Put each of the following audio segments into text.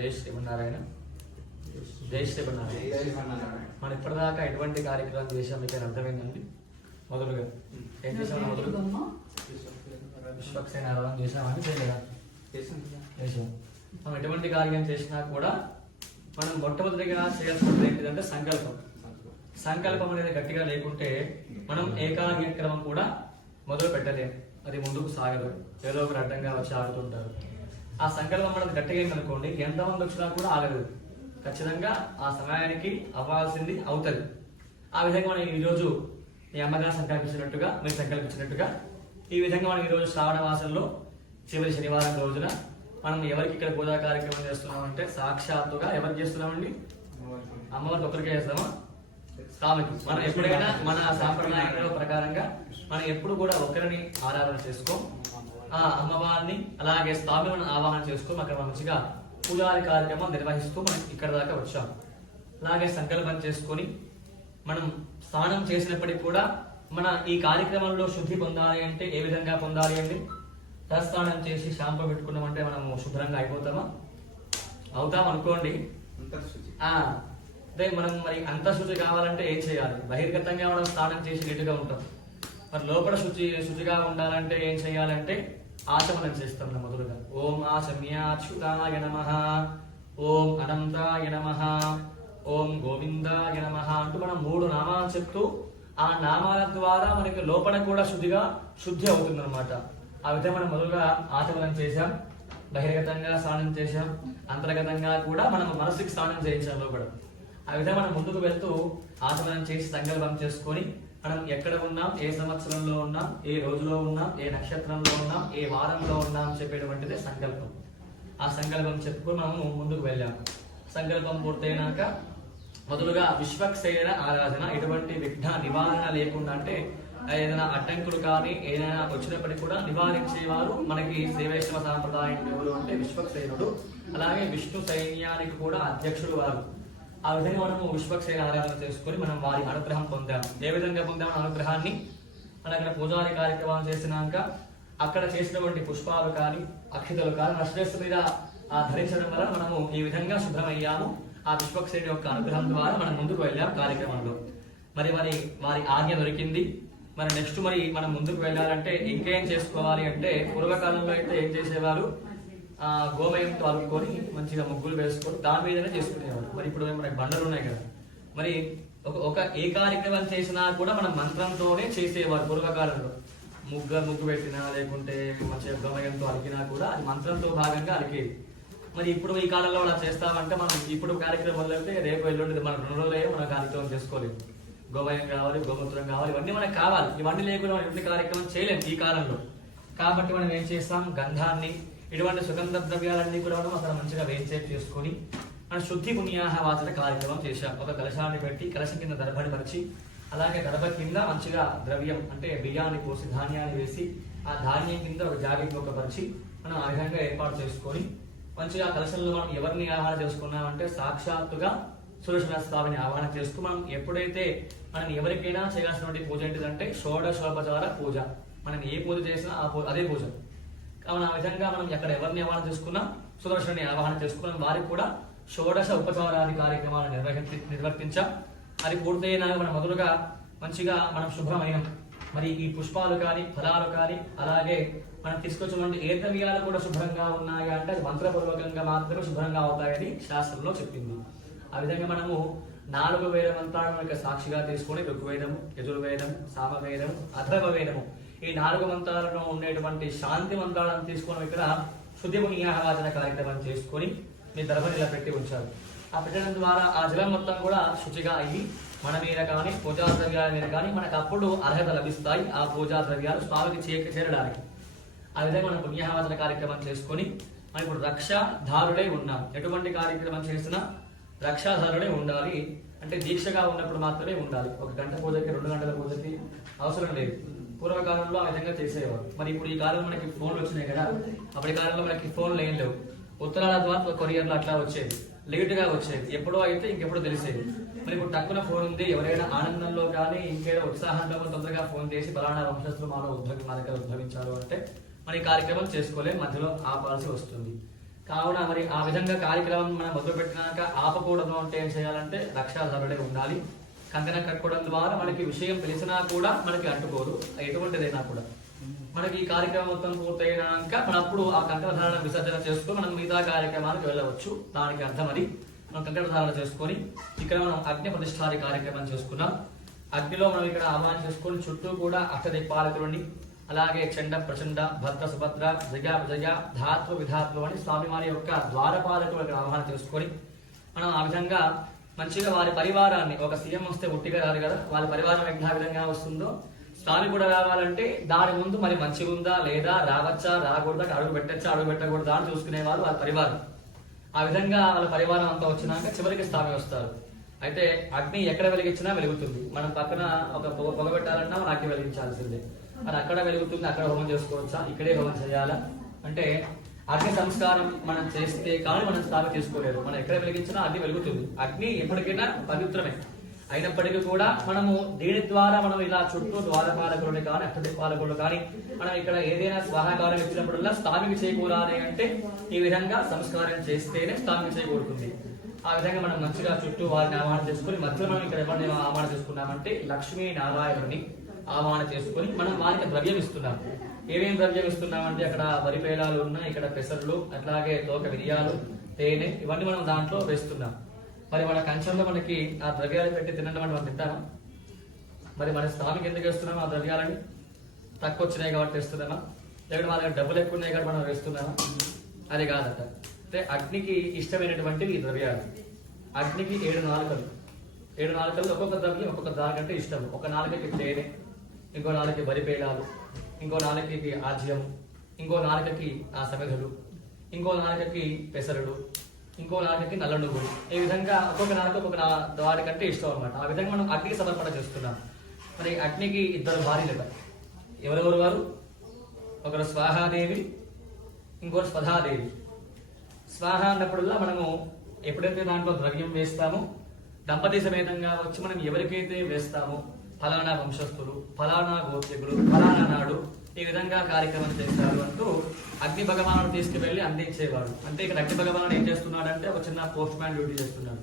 జై శ్రీమన్నారాయణ జై శ్రీమన్నారాయణ మనం ఇప్పటిదాకా ఎటువంటి కార్యక్రమం చేసాం మీకు అర్థమైందండి? మొదలుగా ఏం చేసాం మొదలు? విశ్వక్సేన ఆరాధన చేసామని చేసాం మనం ఎటువంటి కార్యం చేసినా కూడా మనం మొట్టమొదటిగా చేయాల్సింది ఏంటిదంటే సంకల్పం. సంకల్పం అనేది గట్టిగా లేకుంటే మనం ఏ కార్యక్రమం కూడా మొదలు పెట్టలేము అది ముందుకు సాగదు. ఏదో ఒకటి అడ్డంగా వచ్చి ఆగుతుంటారు ఆ సంకల్పం మనకు గట్టిగా అనుకోండి ఎంతమంది వచ్చినా కూడా ఆగదు ఖచ్చితంగా ఆ సమయానికి అవ్వాల్సింది అవుతుంది. ఆ విధంగా మనం ఈరోజు మీ అమ్మగారు సంకల్పించినట్టుగా మీరు సంకల్పించినట్టుగా ఈ విధంగా మనం ఈరోజు శ్రావణ మాసంలో చివరి శనివారం రోజున మనం ఎవరికి ఇక్కడ పూజా కార్యక్రమం చేస్తున్నామంటే సాక్షాత్తుగా ఎవరికి చేస్తున్నామండి? అమ్మవారికి ఒక్కరికే చేస్తామా స్వామికి. మనం ఎప్పుడైనా మన సాంప్రదాయాల ప్రకారంగా మనం ఎప్పుడు కూడా ఒకరిని ఆరాధన చేసుకో. ఆ అమ్మవారిని అలాగే స్వామిని ఆవాహన చేసుకో అక్కడ మంచిగా పూజారి కార్యక్రమం నిర్వహిస్తూ మనం ఇక్కడ దాకా వచ్చాం. అలాగే సంకల్పం చేసుకొని మనం స్నానం చేసినప్పటికీ కూడా మన ఈ కార్యక్రమంలో శుద్ధి పొందాలి అంటే ఏ విధంగా పొందాలి అండి? తలస్నానం చేసి షాంపూ పెట్టుకున్నామంటే మనం శుభ్రంగా అయిపోతామా? అవుతాం అనుకోండి. అదే మనం మరి అంత శుచి కావాలంటే ఏం చేయాలి? బహిర్గతంగా మనం స్నానం చేసి నీటుగా ఉంటాం. మరి లోపల శుచి శుచిగా ఉండాలంటే ఏం చేయాలంటే ఆచమనం చేస్తాం మనం మొదలుగా ఓం ఆచమ్యాచ్యుతాయ నమ. ఓం అనంతాయ నమ. ఓం గోవిందాయ నమ అంటూ మనం మూడు నామాలు చెప్తూ ఆ నామాల ద్వారా మనకి లోపల కూడా శుద్ధిగా శుద్ధి అవుతుంది అనమాట ఆ విధంగా మనం మొదలుగా ఆచమనం చేశాం. బహిర్గతంగా స్నానం చేశాం. అంతర్గతంగా కూడా మనం మనసుకి స్నానం చేయించాం లోపల. ఆ విధంగా మనం ముందుకు వెళ్తూ ఆచమనం చేసి సంకల్పం చేసుకొని మనం ఎక్కడ ఉన్నాం ఏ సంవత్సరంలో ఉన్నాం ఏ రోజులో ఉన్నాం ఏ నక్షత్రంలో ఉన్నాం ఏ వారంలో ఉన్నాం చెప్పేటువంటిది సంకల్పం. ఆ సంకల్పం చెప్పుకొని మనము ముందుకు వెళ్ళాము సంకల్పం పూర్తయినాక మొదలుగా విశ్వక్సేన ఆరాధన ఎటువంటి విఘ్న నివారణ లేకుండా అంటే ఏదైనా అడ్డంకులు కానీ ఏదైనా వచ్చినప్పటికీ కూడా నివారించేవారు మనకి శ్రీవైష్ణవ సాంప్రదాయం ఎవరు అంటే విశ్వక్సేనుడు. అలాగే విష్ణు సైన్యానికి కూడా అధ్యక్షుడు వారు. ఆ విధంగా మనము విశ్వక్సేన ఆరాధన చేసుకొని మనం వారి అనుగ్రహం పొందాం. ఏ విధంగా పొందామని అనుగ్రహాన్ని మన అక్కడ పూజారి కార్యక్రమాలు చేసినాక అక్కడ చేసినటువంటి పుష్పాలు కానీ అక్షితలు కానీ మన మీద ఆ ధరించడం వల్ల మనము ఈ విధంగా శుభ్రమయ్యాము. ఆ విశ్వక్సేని యొక్క అనుగ్రహం ద్వారా మనం ముందుకు వెళ్ళాం కార్యక్రమంలో. మరి మరి వారి ఆజ్ఞ దొరికింది. మరి నెక్స్ట్ మరి మనం ముందుకు వెళ్ళాలంటే ఇంకేం చేసుకోవాలి అంటే పూర్వకాలంలో అయితే ఏం చేసేవారు? గోమయంతో అలుపుకొని మంచిగా ముగ్గులు వేసుకొని దాని మీదనే చేసుకునేవాళ్ళు. మరి ఇప్పుడు మనకి బండలు ఉన్నాయి కదా. మరి ఒక ఒక ఏ కార్యక్రమం చేసినా కూడా మనం మంత్రంతోనే చేసేవారు పూర్వకాలంలో. ముగ్గ ముగ్గు పెట్టినా లేకుంటే మంచిగా గోమయంతో అలికినా కూడా అది మంత్రంతో భాగంగా అలికేది. మరి ఇప్పుడు ఈ కాలంలో అలా చేస్తామంటే మనం ఇప్పుడు కార్యక్రమం అయితే రేపు ఎల్లుండి మనం రెండు రోజులే మన కార్యక్రమం చేసుకోలేము గోమయం కావాలి గోమూత్రం కావాలి ఇవన్నీ మనకు కావాలి. ఇవన్నీ లేకుండా మనం ఎటువంటి కార్యక్రమం చేయలేము ఈ కాలంలో. కాబట్టి మనం ఏం చేస్తాం? గంధాన్ని ఇటువంటి సుగంధ ద్రవ్యాలన్నీ కూడా అక్కడ మంచిగా వేయించేపు చేసుకొని మన శుద్ధి పుణ్యాహ వాచన కార్యక్రమం చేశాం. ఒక కలశాన్ని పెట్టి కలశం కింద దర్భని పరిచి అలాగే దర్భ కింద మంచిగా ద్రవ్యం అంటే బియ్యాన్ని పోసి ధాన్యాన్ని వేసి ఆ ధాన్యం కింద ఒక జాకెట్ ఒక పరిచి మనం ఆ విధంగా ఏర్పాటు చేసుకొని మంచిగా కలశంలో మనం ఎవరిని ఆహారం చేసుకున్నామంటే సాక్షాత్తుగా సుదర్శన స్వామిని ఆహ్వానం చేస్తూ మనం ఎప్పుడైతే మనం ఎవరికైనా చేయాల్సినటువంటి పూజ ఏంటిదంటే షోడశోపచార పూజ. మనం ఏ పూజ చేసినా ఆ పూజ అదే పూజ. కావున ఆ విధంగా మనం ఎక్కడ ఎవరిని ఆహ్వానం చేసుకున్నా సుదర్శని ఆహ్వానం చేసుకున్నాం వారికి కూడా షోడశ ఉపచారాది కార్యక్రమాలను నిర్వహించి నిర్వర్తించాం అది పూర్తయినాక మనం మొదలుగా మంచిగా మనం శుభ్రమైన మరి ఈ పుష్పాలు కానీ ఫలాలు కానీ అలాగే మనం తీసుకొచ్చినటువంటి ఏ ద్రవ్యాలు కూడా శుభ్రంగా ఉన్నాయా అంటే అది మంత్రపూర్వకంగా మాత్రమే శుభ్రంగా అవుతాయని శాస్త్రంలో చెప్పింది. ఆ విధంగా మనము నాలుగు వేద మంత్రాలను యొక్క సాక్షిగా తీసుకొని ఋగ్వేదము యజుర్వేదం సామవేదం అథర్వ వేదము ఈ నాలుగు మంత్రాలలో ఉండేటువంటి శాంతి మంత్రాలను తీసుకొని ఇక్కడ శుద్ధి పుణ్యాహవాచన కార్యక్రమం చేసుకొని మీ దర్భని ఇలా పెట్టి ఉంచారు. ఆ పెట్టడం ద్వారా ఆ జలం మొత్తం కూడా శుచిగా అయ్యి మన మీద కానీ పూజా ద్రవ్యాల మీద కానీ మనకు అప్పుడు అర్హత లభిస్తాయి ఆ పూజా ద్రవ్యాలు స్వామికి చేక చేరడానికి. ఆ విధంగా మనం పుణ్యాహవాచన కార్యక్రమం చేసుకొని మనం ఇప్పుడు రక్షాధారుడై ఉన్నాం ఎటువంటి కార్యక్రమం చేసినా రక్షాధారుడే ఉండాలి. అంటే దీక్షగా ఉన్నప్పుడు మాత్రమే ఉండాలి. ఒక గంట పూజకి రెండు గంటల పూజకి అవసరం లేదు. పూర్వకాలంలో ఆ విధంగా చేసేవారు. మరి ఇప్పుడు ఈ కాలంలో మనకి ఫోన్లు వచ్చినాయి కదా. అప్పటి కాలంలో మనకి ఫోన్లు ఏం లేవు. ఉత్తరాల ద్వారా కొరియర్లు అట్లా వచ్చేది లేట్గా వచ్చేది ఎప్పుడో అయితే ఇంకెప్పుడో తెలిసేది మరి ఇప్పుడు తక్కువ ఫోన్ ఉంది. ఎవరైనా ఆనందంలో కానీ ఇంకేదో ఉత్సాహంలో తొందరగా ఫోన్ చేసి బలానా వంశస్థులు మానవ ఉద్యోగం మా దగ్గర ఉద్భవించారు అంటే మన కార్యక్రమం చేసుకోలే. మధ్యలో ఆపాల్సి వస్తుంది. కావున మరి ఆ విధంగా కార్యక్రమం మనం మొదలుపెట్టినాక ఆపకూడదు అంటే ఏం చేయాలంటే రక్షాధరుడే ఉండాలి. కంకణం కట్టుకోవడం ద్వారా మనకి విషయం తెలిసినా కూడా మనకి అంటుకోదు ఎటువంటిదైనా కూడా. మనకి ఈ కార్యక్రమం మొత్తం పూర్తయినాక మనం అప్పుడు ఆ కంకణ ధారణ విసర్జన చేసుకొని మనం మిగతా కార్యక్రమానికి వెళ్ళవచ్చు. దానికి అర్థం అది. మనం కంకణ ధారణ చేసుకొని ఇక్కడ మనం అగ్ని ప్రతిష్టాది కార్యక్రమం చేసుకున్నాం. అగ్నిలో మనం ఇక్కడ ఆహ్వానం చేసుకొని చుట్టూ కూడా అష్టదిక్పాలకులని అలాగే చండ ప్రచండ భద్ర సుభద్ర జగ విజయ ధాత్వ విధాత్వ అని స్వామివారి యొక్క ద్వారపాలకులు ఇక్కడ ఆహ్వానం చేసుకొని మనం ఆ విధంగా మంచిగా వారి పరివారాన్ని ఒక సీఎం వస్తే ఒట్టిగా రాదు కదా వారి పరివారం ఎట్లా విధంగా వస్తుందో స్వామి కూడా రావాలంటే దాని ముందు మరి మంచిగా ఉందా లేదా రావచ్చా రాకూడదా అడుగు పెట్టచ్చా అడుగు పెట్టకూడదా అని చూసుకునే వాళ్ళు వాళ్ళ పరివారం. ఆ విధంగా వాళ్ళ పరివారం అంతా వచ్చినాక చివరికి స్వామి వస్తారు. అయితే అగ్ని ఎక్కడ వెలిగించినా వెలుగుతుంది. మనం పక్కన ఒక పొగ పొగ పెట్టాలన్నా మనం అగ్ని వెలిగించాల్సిందే. మరి అక్కడ వెలుగుతుంది అక్కడ హోమం చేసుకోవచ్చా ఇక్కడే హోమం చేయాలా? అంటే అగ్ని సంస్కారం మనం చేస్తే కానీ మనం స్వామి చేసుకోలేదు. మనం ఎక్కడ వెలిగించినా అగ్ని వెలుగుతుంది. అగ్ని ఎప్పటికైనా పవిత్రమే. అయినప్పటికీ కూడా మనము దీని ద్వారా మనం ఇలా చుట్టూ ద్వారపాలకులు కానీ అష్టదీపాలకులు కానీ మనం ఇక్కడ ఏదైనా స్వాహాకారం ఇచ్చినప్పుడల్లా స్థాపిక చేకూరాలి అంటే ఈ విధంగా సంస్కారం చేస్తేనే స్థాపిక చేయకూడుతుంది. ఆ విధంగా మనం మంచిగా చుట్టూ వారిని ఆహ్వానం చేసుకుని మధ్యలో మనం ఇక్కడ ఎవరిని ఆహ్వానం చేసుకున్నామంటే లక్ష్మీ నారాయణుని ఆహ్వానం చేసుకుని మనం వారికి ద్రవ్యం ఇస్తున్నాం ఏమేమి ద్రవ్యం ఇస్తున్నామంటే అక్కడ వరి పేలాలు ఉన్నాయి ఇక్కడ పెసర్లు అట్లాగే తోక మిరియాలు తేనె ఇవన్నీ మనం దాంట్లో వేస్తున్నాం. మరి మన కంచంలో మనకి ఆ ద్రవ్యాలు పెట్టి తినడం అంటే మనం తింటామా? మరి మన స్వామికి ఎందుకు వేస్తున్నాం ఆ ద్రవ్యాలని? తక్కువ వచ్చినాయి కాబట్టి వేస్తున్నామా? లేకపోతే వాళ్ళ దగ్గర డబ్బులు ఎక్కువ ఉన్నాయి కాబట్టి మనం వేస్తున్నామా? అది కాదట. అంటే అగ్నికి ఇష్టమైనటువంటివి ఈ ద్రవ్యాలు. అగ్నికి ఏడు నాలుకలు. ఏడు నాలుకలు ఒక్కొక్క ద్రవ్యం ఒక్కొక్క దానికంటే ఇష్టం ఒక నాలుకకి తేనె ఇంకో నాలుగు వరి పేలాలు ఇంకో నాలుకకి ఆజ్యం ఇంకో నాలుకకి ఆ సమిధులు ఇంకో నాలుకకి పెసరుడు ఇంకో నాలుకకి నల్ల నువ్వులు ఈ విధంగా ఒక్కొక్క నాలుక ఒక్కొక్క నా- వాడికంటే ఇష్టం అనమాట ఆ విధంగా మనం అగ్నికి సమర్పణ చేస్తున్నాం. మరి అగ్నికి ఇద్దరు భార్యలు ఎవరెవరు వారు? ఒకరు స్వాహాదేవి ఇంకోరు స్వధాదేవి. స్వాహ అన్నప్పుడల్లా మనము ఎప్పుడైతే దాంట్లో ద్రవ్యం వేస్తామో దంపతి సమేతంగా వచ్చి మనం ఎవరికైతే వేస్తామో ఫలానా వంశస్థులు ఫలానా గోత్రికులు ఫలానా నాడు ఈ విధంగా కార్యక్రమం చేస్తారు అంటూ అగ్ని భగవానుడు తీసుకువెళ్ళి అందించేవాడు. అంటే ఇక్కడ అగ్ని భగవానుడు ఏం చేస్తున్నాడంటే ఒక చిన్న పోస్ట్ మ్యాన్ డ్యూటీ చేస్తున్నాడు.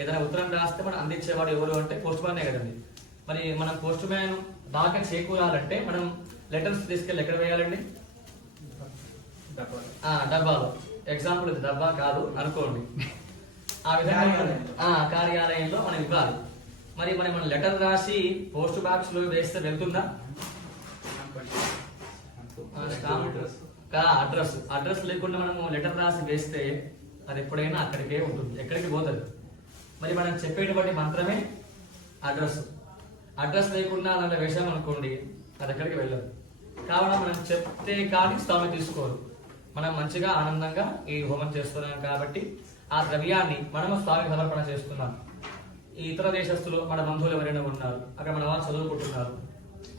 ఏదైనా ఉత్తరం రాస్తే మనం అందించేవాడు ఎవరు అంటే పోస్ట్ మ్యానే కదండి. మరి మనం పోస్ట్ మ్యాన్ దాకా చేకూరాలంటే మనం లెటర్స్ తీసుకెళ్ళి ఎక్కడ వేయాలండి? డబ్బాలో ఎగ్జాంపుల్ ఇది డబ్బా కాదు అనుకోండి. ఆ విధంగా కార్యాలయంలో మనం ఇవ్వాలి. మరి మనం లెటర్ రాసి పోస్ట్ బాక్స్లో వేస్తే వెళ్తుందా? అడ్రస్ అడ్రస్ లేకుండా మనము లెటర్ రాసి వేస్తే అది ఎప్పుడైనా అక్కడికే ఉంటుంది ఎక్కడికి పోతుంది. మరి మనం చెప్పేటువంటి మంత్రమే అడ్రస్ అడ్రస్ లేకుండా అలా వేసామనుకోండి అది ఎక్కడికి వెళ్ళదు. కావున మనం చెప్తే కానీ స్వామి తీసుకోరు. మనం మంచిగా ఆనందంగా ఈ హోమం చేస్తున్నాం కాబట్టి ఆ ద్రవ్యాన్ని మనము స్వామి సమర్పణ చేస్తున్నాం. ఈ ఇతర దేశస్తులు మన బంధువులు ఎవరైనా ఉన్నారు అక్కడ మన వాళ్ళు చదువుకుంటున్నారు.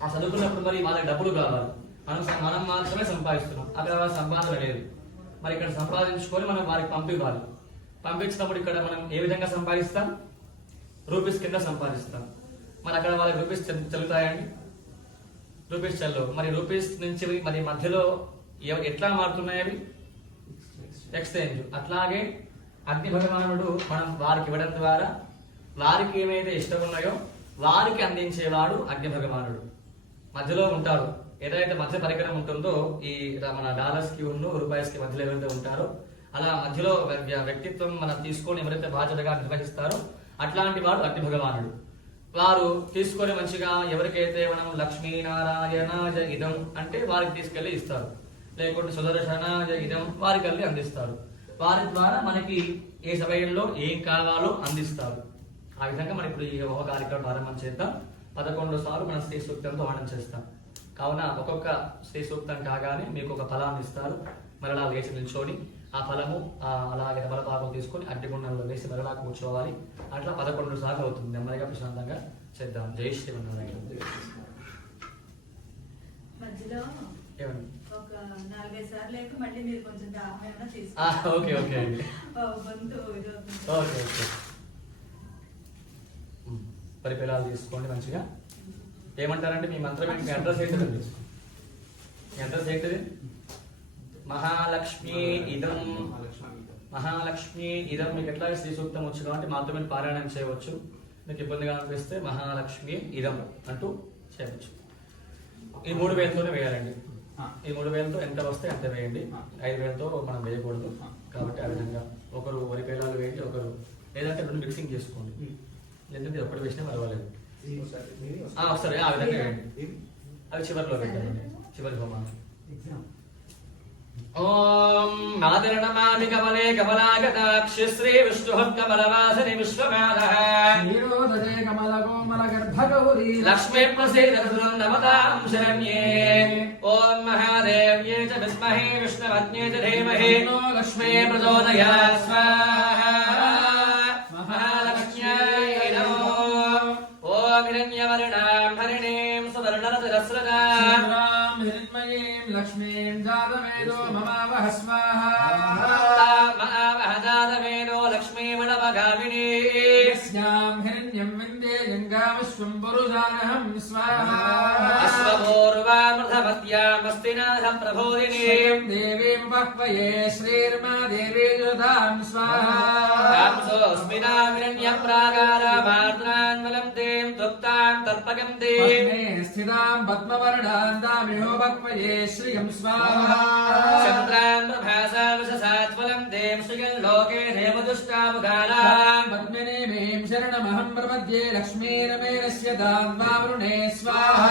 ఆ చదువుకున్నప్పుడు మరి వాళ్ళకి డబ్బులు కావాలి మనం మనం మాత్రమే సంపాదిస్తున్నాం. అక్కడ వాళ్ళ సంపాదన లేదు. మరి ఇక్కడ సంపాదించుకొని మనం వారికి పంపివ్వాలి. పంపించినప్పుడు ఇక్కడ మనం ఏ విధంగా సంపాదిస్తాం? రూపీస్ కింద సంపాదిస్తాం. మరి అక్కడ వాళ్ళకి రూపీస్ చెల్లుతాయండి? రూపీస్ చెల్లవు మరి రూపీస్ నుంచి మరి మధ్యలో ఎట్లా మారుతున్నాయి అవి ఎక్స్చేంజ్. అట్లాగే అగ్ని భగవానుడు మనం వారికి ఇవ్వడం ద్వారా వారికి ఏమైతే ఇష్టం ఉన్నాయో వారికి అందించేవాడు అగ్ని భగవానుడు మధ్యలో ఉంటాడు ఏదైతే మధ్య పరికరం ఉంటుందో ఈ మన డాలర్స్కి ఉన్న రూపాయస్కి మధ్యలో ఎవరైతే ఉంటారో అలా మధ్యలో వ్యక్తిత్వం మనం తీసుకొని ఎవరైతే బాధ్యతగా నిర్వహిస్తారో అట్లాంటి వాడు అగ్ని భగవానుడు వారు తీసుకొని మంచిగా ఎవరికైతే మనం లక్ష్మీనారాయణ ఇదం అంటే వారికి తీసుకెళ్ళి ఇస్తారు. లేకుంటే సుదర్శన ఇదం వారికి వెళ్ళి అందిస్తారు. వారి ద్వారా మనకి ఏ సమయంలో ఏం కావాలో అందిస్తారు. ఆ విధంగా మనం ఇప్పుడు ఈ ఒక కార్యక్రమం ప్రారంభం చేద్దాం. పదకొండు సార్లు మనం శ్రీ సూక్తంతో ఆనందం చేస్తాం. కావున ఒక్కొక్క శ్రీ సూక్తం కాగానే మీకు ఒక ఫలాన్ని ఇస్తారు. మరలా లేచి నిల్చొని ఆ ఫలము అలాగే తమలపాకం తీసుకొని అగ్నిగుండంలో వేసి మరలా కూర్చోవాలి. అట్లా పదకొండు సార్లు అవుతుంది. నెమ్మదిగా ప్రశాంతంగా చేద్దాం. జై శ్రీమన్నారాయణ. ఏమండి? ఒక నాలుగైదు సార్లు లేక మళ్ళీ మీరు కొంచెం దాహం ఏమైనా ఆ, తీసుకోండి ఓకే ఓకే అండి ఓ, గొంతు ఇది అవుతుంది. ఓకే ఓకే ఉమ్, పరిపిలాలు తీసుకోండి మంచిగా. ఏమంటారంటే మీ మంత్రం? మీ అడ్రస్ ఏంటిది మీ అడ్రస్ ఏంటిది? మహాలక్ష్మి ఇదం. మహాలక్ష్మి ఇదం. మీకు ఎట్లా శ్రీ సూక్తం వచ్చు కాబట్టి మాతో మీరు పారాయణం చేయవచ్చు. మీకు ఇబ్బందిగా అనిపిస్తే మహాలక్ష్మి ఇదం అంటూ చేయవచ్చు. ఈ మూడు వేలతోనే వేయాలండి. ఈ మూడు వేలతో ఎంత వస్తే అంత వేయండి. ఐదు వేలతో మనం వేయకూడదు. కాబట్టి ఆ విధంగా ఒకరు వరి పేలాలు వేయండి ఒకరు లేదంటే రెండు మిక్సింగ్ చేసుకోండి. లేదంటే ఎప్పుడు వేసినా పర్వాలేదు. ఆ, ఒకసారి ఆ విధంగా వేయండి అవి చివరిలో పెట్టండి. చివరి హోమాలు ఓం మాతరణమామి కమలే కమలాగతాక్షి శ్రీ విష్ణు కమలవాసని విశ్వనాథ. క్షీరోదరే కమలకోమల గర్భగౌరీ లక్ష్మీ ప్రసీద నమతాం శరణ్యే. ఓం మహాదేవ్యే చ విస్మహే విష్ణువత్యే చ ధీమహి. లక్ష్మీ ప్రచోదయాత్. స్వాహా అశ్వపూర్వామృతమత్యామస్తి నాథ ప్రబోధిని దేవీం బహ్వయే శ్రీర్మా దేవీ దుదాం స్వాహా ప్రాగారామార్ద్రాన్వలం దేం దుప్తాం తర్పకం దేం పద్మే స్థితాం పద్మవర్ణాం దామిహో బహ్వయే శ్రియం స్వాహా. చంద్రాం ప్రభాసావశసాజ్వలం దేం శ్రియం లోకే దేవదుష్టాముగారాం పద్మినీమీం శరణమహం ప్రపద్యే లక్ష్మీరమేరస్య దాన్వావృణే స్వాహా.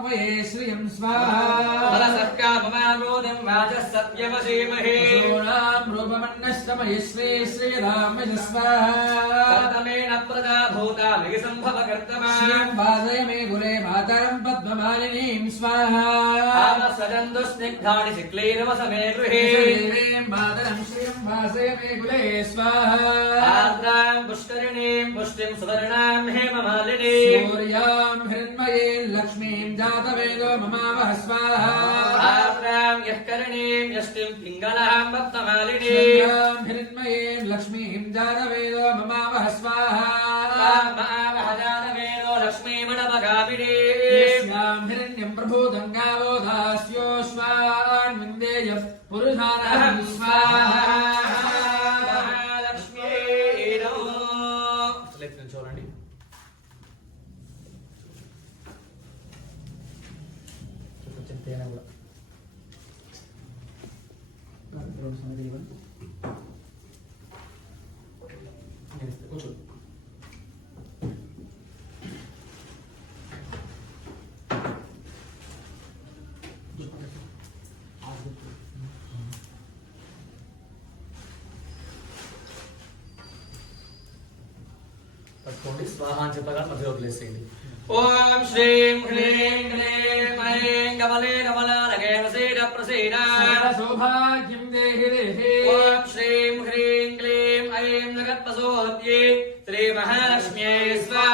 त्वये श्रियं स्वाहा सरसत्या ममारोदं राजः सत्यमधीमहे शूणां रूपमण्डलम् దామిహో బహ్వయే శ్రియం స్వాహా పశూనాం రూపమన్నశ్రమయ శ్రీ శ్రీరామ స్వాహా శ్రీం వాసయ మే గురే మాతరం పద్మమాలినీం స్వాహా దేవీం మాతరం శ్రీం వాసయ మే గురే స్వాహా పుష్కరిణీం పుష్టిం సువర్ణాం హేమమాలినీ సూర్యాం హిరణ్మయీం లక్ష్మీం జాతవేదో మమావహ స్వాహా ఆర్ద్రాం యః కరణీం యష్టిం పింగళాం భక్తమాలినీ చంద్రాం హిరణ్మయీం లక్ష్మీం జాతవేదో మమావహ స్వాహా. మహావహజాతవేదో లక్ష్మీమణమగామినీ. యస్యాం హిరణ్యం ప్రభూతం గావో దాస్యోశ్వాన్ విందేయ పురుషానహం స్వాహా. చూడండి పట్టుకోండి స్వాహ అని చెప్పగా మధ్య వదిలేసేయండి. ఓం శ్రీం హ్రీం క్లీం ఐం కమలే కమలాలగే వసీడ ప్రసీడ సౌభాగ్యం దేహి దేహే. ఓం శ్రీం హ్రీం క్లీం ఐం జగత్పసోద్యే శ్రీ మహాలక్ష్మ్యై స్వాహ.